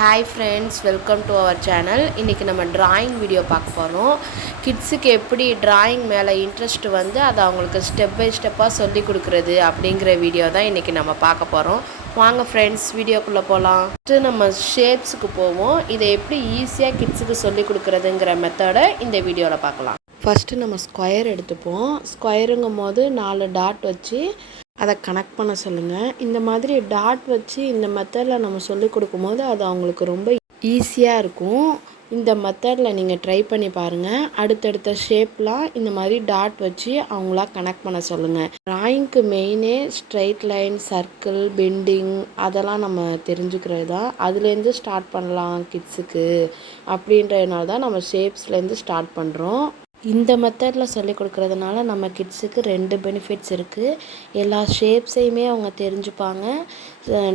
Hi friends, welcome to our channel. இன்னைக்கு நம்ம drawing video பார்க்க போறோம். கிட்ஸுக்கு எப்படி drawing மேல இன்ட்ரஸ்ட் வந்து அதை அவங்களுக்கு ஸ்டெப் பை ஸ்டெப்பாக சொல்லி கொடுக்குறது அப்படிங்கிற வீடியோ தான் இன்னைக்கு நம்ம பார்க்க போகிறோம். வாங்க ஃப்ரெண்ட்ஸ் வீடியோக்குள்ளே போகலாம். ஃபஸ்ட்டு நம்ம ஷேப்ஸுக்கு போவோம். இதை எப்படி ஈஸியாக கிட்ஸுக்கு சொல்லி கொடுக்குறதுங்கிற மெத்தடை இந்த வீடியோவில் பார்க்கலாம். ஃபஸ்ட்டு நம்ம ஸ்கொயர் எடுத்துப்போம். ஸ்கொயருங்கும் போது 4 டாட் வச்சு அதை கனெக்ட் பண்ண சொல்லுங்கள். இந்த மாதிரி டாட் வச்சு இந்த மெத்தடில் நம்ம சொல்லிக் கொடுக்கும்போது அது அவங்களுக்கு ரொம்ப ஈஸியாக இருக்கும். இந்த மெத்தடில் நீங்கள் ட்ரை பண்ணி பாருங்கள். அடுத்தடுத்த ஷேப்லாம் இந்த மாதிரி டாட் வச்சு அவங்களா கனெக்ட் பண்ண சொல்லுங்கள். ட்ராயிங்க்கு மெயினே ஸ்ட்ரைட் லைன், சர்க்கிள், பெண்டிங் அதெல்லாம் நம்ம தெரிஞ்சுக்கிறது தான். அதுலேருந்து ஸ்டார்ட் பண்ணலாம் கிட்ஸுக்கு அப்படின்றதுனால தான் நம்ம ஷேப்ஸ்லேருந்து ஸ்டார்ட் பண்ணுறோம். இந்த மெத்தடில் சொல்லிக் கொடுக்குறதுனால நம்ம கிட்ஸுக்கு 2 பெனிஃபிட்ஸ் இருக்குது. எல்லா ஷேப்ஸையுமே அவங்க தெரிஞ்சுப்பாங்க.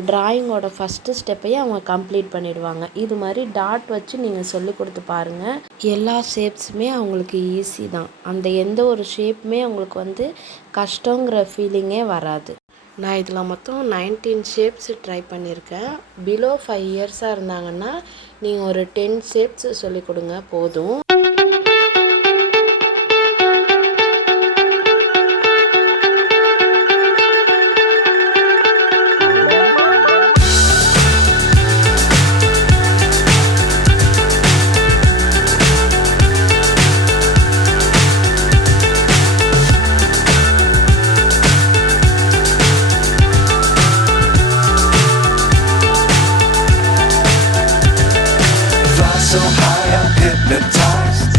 ட்ராயிங்கோட ஃபஸ்ட்டு ஸ்டெப்பையும் அவங்க கம்ப்ளீட் பண்ணிடுவாங்க. இது மாதிரி டாட் வச்சு நீங்கள் சொல்லிக் கொடுத்து பாருங்கள். எல்லா ஷேப்ஸுமே அவங்களுக்கு ஈஸி தான். அந்த எந்த ஒரு ஷேப்புமே அவங்களுக்கு வந்து கஷ்டங்கிற ஃபீலிங்கே வராது. நான் இதில் மொத்தம் 19 ஷேப்ஸ் ட்ரை பண்ணியிருக்கேன். பிலோ 5 இயர்ஸாக இருந்தாங்கன்னா நீங்கள் ஒரு 10 ஷேப்ஸ் சொல்லிக் கொடுங்க போதும். So high I'm hypnotized.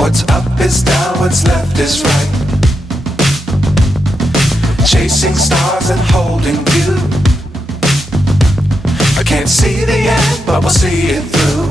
What's up is down, what's left is right. Chasing stars and holding you. I can't see the end, but we'll see it through.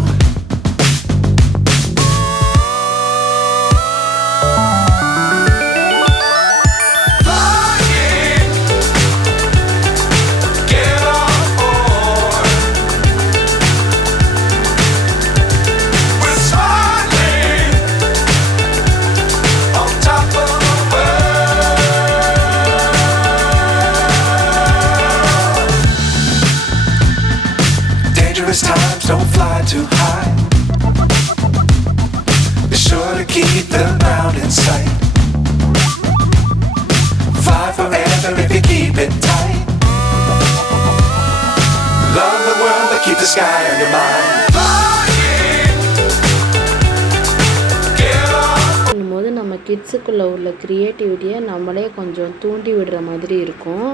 Times don't fly too high. Be sure to keep the ground in sight. Fly forever if you keep it tight. Love the world but keep the sky on your mind. போது நம்ம கிட்ஸுக்குள்ளே உள்ள க்ரியேட்டிவிட்டியை நம்மளே கொஞ்சம் தூண்டி விடுற மாதிரி இருக்கும்.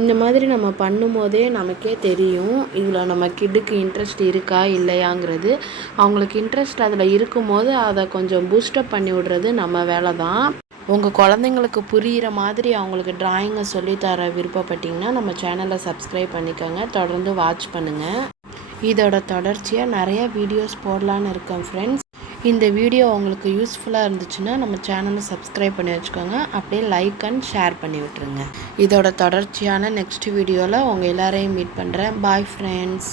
இந்த மாதிரி நம்ம பண்ணும்போதே நமக்கே தெரியும் இதில் நம்ம கிட்டுக்கு இன்ட்ரெஸ்ட் இருக்கா இல்லையாங்கிறது. அவங்களுக்கு இன்ட்ரெஸ்ட் அதில் இருக்கும்போது அதை கொஞ்சம் பூஸ்டப் பண்ணி விடுறது நம்ம வேலை தான். உங்கள் குழந்தைங்களுக்கு புரிகிற மாதிரி அவங்களுக்கு ட்ராயிங்கை சொல்லித்தர விருப்பப்பட்டிங்கன்னா நம்ம சேனலை சப்ஸ்கிரைப் பண்ணிக்கோங்க. தொடர்ந்து வாட்ச் பண்ணுங்கள். இதோட தொடர்ச்சியாக நிறைய வீடியோஸ் போடலான்னு இருக்கேன் ஃப்ரெண்ட்ஸ். இந்த வீடியோ உங்களுக்கு யூஸ்ஃபுல்லாக இருந்துச்சுன்னா நம்ம சேனலை சப்ஸ்கிரைப் பண்ணி வச்சுக்கோங்க. அப்படியே லைக் அண்ட் ஷேர் பண்ணி விட்டுருங்க. இதோட தொடர்ச்சியான நெக்ஸ்ட் வீடியோவில் உங்கள் எல்லாரையும் மீட் பண்ணுறேன். Bye friends.